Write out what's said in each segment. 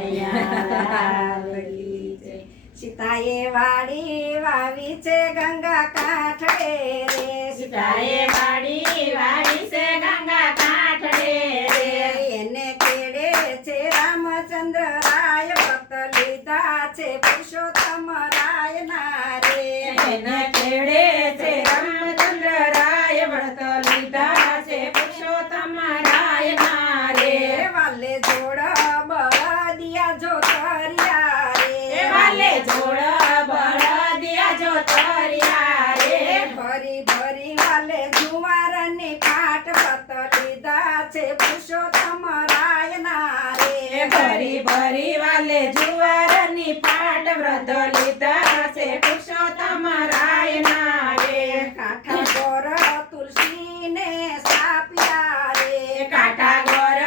કનૈયા સીતાએ વાડી વાવી છે ગંગા કાંઠે રે સીતાએ વાડી વાવી છે ગંગા કાંઠે રે એને કેડે છે રામચંદ્ર રાય ભક્ત લીધા છે પુરુષોત્તમ રાય ના રે એને કેડે છે રામચંદ્ર રાય વ્રત લીધા છે પુરુષોત્તમ રાય ના રે વાલે જોડ બળદિયા જો તરિયા રે વાલે જોડ બળદિયા જો તરિયા રે ભરી ભરી વાલે જુવારની ફાટ વ્રત લીધા છે પુરુષોત્તમ રાય ના રે ભરી ભરી વાલે જુવારની પાટ વ્રત લીધા છે પુરુષોત્તમ રાય ના રે કાંઠા ગોર તુલસીને સ્થાપ્યા રે કાંઠા ગોર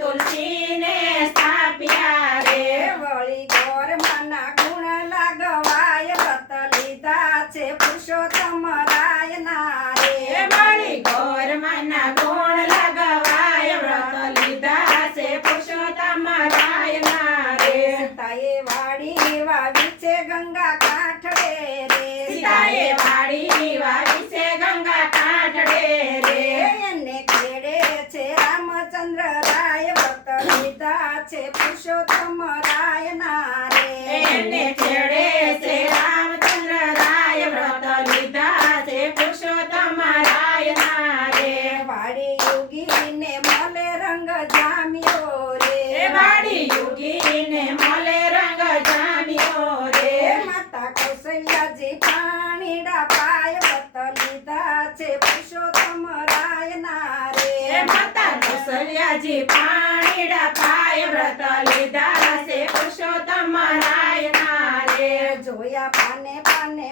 તુલસીને સ્થાપ્યા રે વળી ગોર મના ગુણ લાગવાય વ્રત લીધા છે પુરુષોત્તમ રાય ના રે વળી ગોર મના ગુણ લગવાય વ્રત લીધા છે પુરુષોત્તમ રાય ના રે સીતાએ વાડી વાવી છે ગંગા કાંઠે રે સીતાએ વાડી વાવી છે ગંગા કાંઠે રે એને ખેડે છે રામચંદ્ર રાય વ્રત લીધા છે પુરુષોત્તમ રાય ના રે એને છેડે છે રામચંદ્ર રાય વ્રત લીધા છે પુરુષોત્તમ રાય ના રે વાડી યુગીને મળે રંગ જામ્યો રે વાડી યુગીને મળે રંગ જામ્યો રે માતા કૌશલ્યાજી પાણીડા પાય વ્રત લીધા છે પુરુષોત્તમ રાય ના રે માતા કૌશલ્યાજી પાણીડા પાય વ્રત લીધા છે પુરુષોત્તમ રાય ના રે જોયા પાને પાને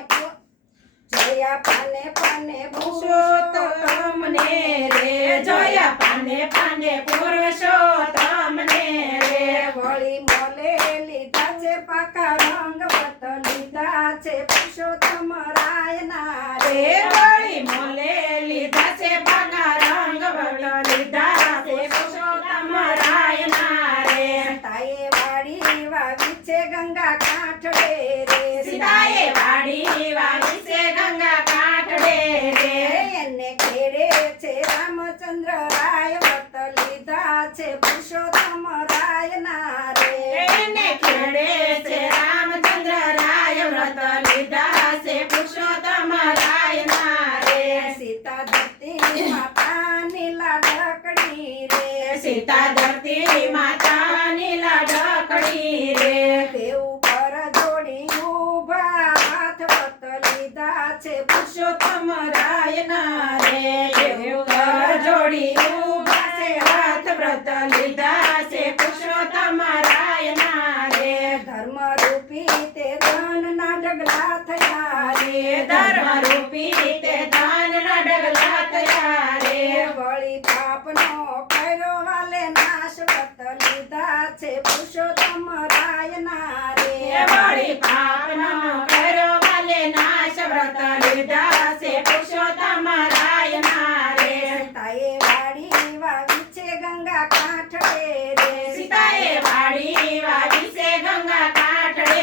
જોયા પાને પાને પુરુષોત્તમ ને રે જોયા પાને પાને પુરુષોત્તમ ને રે વળી મોલે લીધા છે પાકા રંગ વ્રત લીધા છે પુરુષોત્તમ રાય ના રે વળી મોલે લીધા છે પાકા રંગ વ્રત લીધા છે પુરુષોત્તમ રાય ના રે સીતાએ વાડી વાવી છે ગંગા કાંઠે રે સીતાએ વાડી વાવી છે ગંગા કાંઠે રે એને ખેડે છે રામચંદ્ર રાય વ્રત લીધા છે પુરુષોત્તમ રાય ના રે એને ખેડે છે રામચંદ્ર રાય વ્રત લીધા છે પુરુષોત્તમ રાય ના રે સીતા ધરતી માતાની લાડકડી રે સીતા ધરતી માતાની લાડકડી રે દેવ પર જોડી ઊભા હાથ વ્રત લીધા છે પુરુષોત્તમ રાય ના રે દેવ કર જોડી ઊભા છે હાથ વ્રત લીધા છે પુરુષોત્તમ રાય ના રે ધર્મ રૂપી તે ધન ના ડગલા થયા રે ધર્મ રૂપી તે દાનના ડગલા થયા રે વળી પાપનો કર્યો વાલે નાશ વ્રત લીધા છે પુરુષોત્તમ રાય ના રે વળી પાપનો કર્યો વાલે નાશ વ્રત લીધા છે પુરુષોત્તમ રાય ના રે સીતાએ વાડી વાવી છે ગંગા કાંઠે રે સીતાએ વાડી વાવી છે ગંગા કાંઠે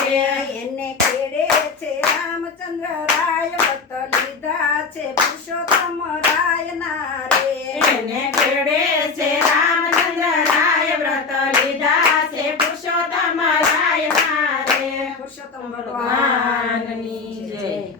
રે એને ખેડે છે રામચંદ્ર રાય વ્રત લીધા છે પુરુષોત્તમ રાય ના રે એને ખેડે છે રામચંદ્ર રાય વ્રત લીધા છે પુરુષોત્તમ રાય ના રે પુરુષોત્તમ ભગવાન